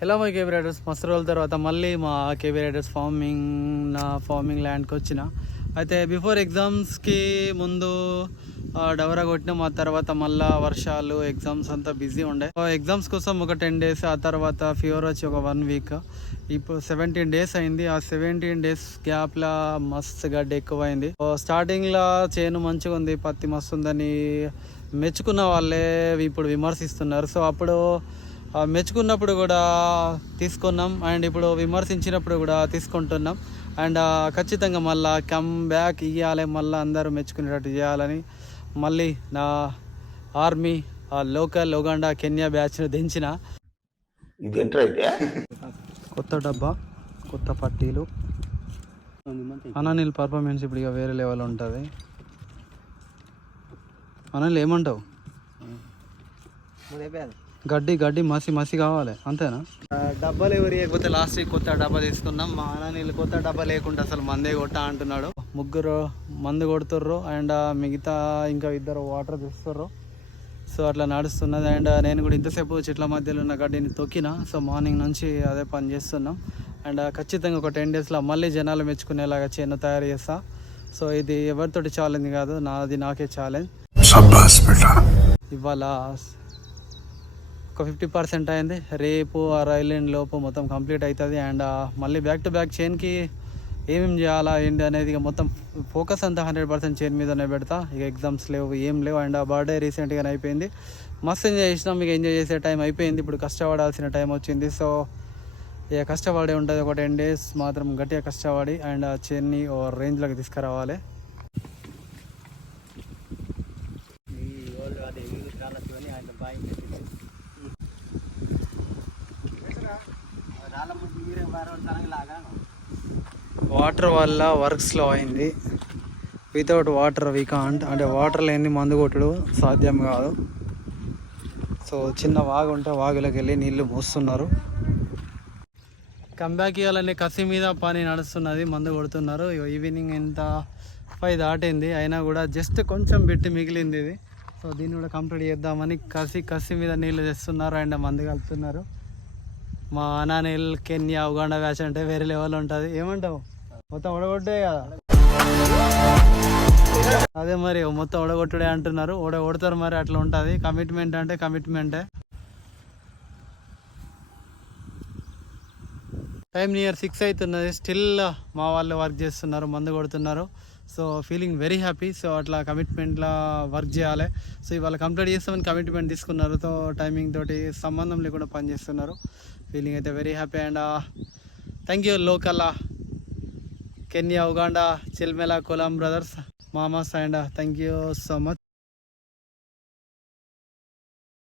Hello my KB riders, మస్తు రోజుల తర్వాత మళ్ళీ మా కేబీ రైడర్స్ ఫార్మింగ్ ల్యాండ్కి వచ్చిన. అయితే బిఫోర్ ఎగ్జామ్స్కి ముందు డవరా కొట్టినాం. ఆ తర్వాత మళ్ళీ వర్షాలు, ఎగ్జామ్స్ అంతా బిజీ ఉండే. ఎగ్జామ్స్ కోసం ఒక 10 days, ఆ తర్వాత ఫీవర్ వచ్చి ఒక 1 week. ఇప్పుడు 17 days అయింది. ఆ 17 days గ్యాప్లో మస్తు గడ్డ ఎక్కువైంది. స్టార్టింగ్లో చేను మంచిగా ఉంది, పత్తి మస్తు ఉందని మెచ్చుకున్న వాళ్ళే ఇప్పుడు విమర్శిస్తున్నారు. సో అప్పుడు మెచ్చుకున్నప్పుడు కూడా తీసుకున్నాం, అండ్ ఇప్పుడు విమర్శించినప్పుడు కూడా తీసుకుంటున్నాం. అండ్ ఖచ్చితంగా మళ్ళీ కమ్ బ్యాక్ ఇవ్వాలి, మళ్ళీ అందరూ మెచ్చుకునేటట్టు చేయాలని మళ్ళీ నా ఆర్మీ లోకల్ ఉగాండా కెన్యా బ్యాచ్ను దించిన. కొత్త డబ్బా, కొత్త పట్టీలు, అనిల్ పర్ఫార్మెన్స్ ఇప్పుడు ఇక వేరే లెవెల్ ఉంటుంది. అనిల్ ఏమంటావు? గడ్డి మసి కావాలి, అంతేనా? డబ్బాలు ఎవరు లేకపోతే లాస్ట్ వీక్ కొత్త డబ్బా తీసుకున్నాం. మా అన్నీళ్ళు కొత్త డబ్బా లేకుండా అసలు మందే కొట్ట అంటున్నాడు. ముగ్గురు మందు కొడుతుర్రు, అండ్ మిగతా ఇంకా 2 వాటర్ తెస్తుర్రు. సో అట్లా నడుస్తున్నది. అండ్ నేను కూడా ఇంతసేపు చెట్ల మధ్యలో ఉన్న గడ్డిని తొక్కిన. సో మార్నింగ్ నుంచి అదే పని చేస్తున్నాం. అండ్ ఖచ్చితంగా ఒక 10 daysలో మళ్ళీ జనాలు మెచ్చుకునేలాగా చేను తయారు చేస్తా. సో ఇది ఎవరితోటి ఛాలెంజ్ కాదు, నాకే ఛాలెంజ్. ఇవాళ ఒక 50% అయింది. రేపు ఆ రైలిండ్ లోపు మొత్తం కంప్లీట్ అవుతుంది. అండ్ మళ్ళీ బ్యాక్ టు బ్యాక్ చైన్కి ఏమేమి చేయాలా ఏంటి అనేది ఇక మొత్తం ఫోకస్ అంతా 100% చైన్ మీదనే పెడతా. ఇక ఎగ్జామ్స్ లేవు, ఏం లేవు. అండ్ బర్త్డే రీసెంట్గానే అయిపోయింది. మస్తు ఎంజాయ్ చేసినాం. ఇక ఎంజాయ్ చేసే టైం అయిపోయింది, ఇప్పుడు కష్టపడాల్సిన టైం వచ్చింది. సో ఇక కష్టపడే ఉంటుంది. ఒక 10 days మాత్రం గట్టిగా కష్టపడి అండ్ చైన్ని ఓ రేంజ్లోకి తీసుకురావాలి. వాటర్ వల్ల వర్క్ స్లో అయింది. వితౌట్ వాటర్ వీ కాంట్, అంటే వాటర్ లేని మందు కొట్టుడు సాధ్యం కాదు. సో చిన్న వాగు ఉంటే వాగులోకి వెళ్ళి నీళ్లు మోస్తున్నారు. కంబ్యాక్ ఇవ్వాలని కసి మీద పని నడుస్తున్నది, మందు కొడుతున్నారు. ఈవినింగ్ ఎంత 5 దాటింది, అయినా కూడా జస్ట్ కొంచెం బిట్టి మిగిలింది ఇది. సో దీన్ని కూడా కంప్లీట్ చేద్దామని కసి మీద నీళ్లు తెస్తున్నారు అండ్ మందు కలుపుతున్నారు. మా అనిల్ కెన్యా ఉగాండా బ్యాచ్ అంటే వేరే లెవెల్ ఉంటుంది. ఏమంటావు? మొత్తం ఓడగొట్టే కదా. అదే మరి మొత్తం ఓడగొట్టుడే అంటున్నారు, ఓడగొడతారు మరి, అట్లా ఉంటుంది. కమిట్మెంట్ అంటే కమిట్మెంటే. టైం నియర్ 6 అవుతున్నది. స్టిల్ మా వాళ్ళు వర్క్ చేస్తున్నారు, మందు కొడుతున్నారు. So feeling very happy. So అట్లా కమిట్మెంట్లో వర్క్ చేయాలి. సో ఇవాళ కంప్లీట్ చేస్తామని కమిట్మెంట్ తీసుకున్నారు. సో టైమింగ్ తోటి సంబంధం లేకుండా పనిచేస్తున్నారు. ఫీలింగ్ అయితే very happy. And thank you local Kenya Uganda చిల్మెలా కొలం brothers mamas, and thank you so much.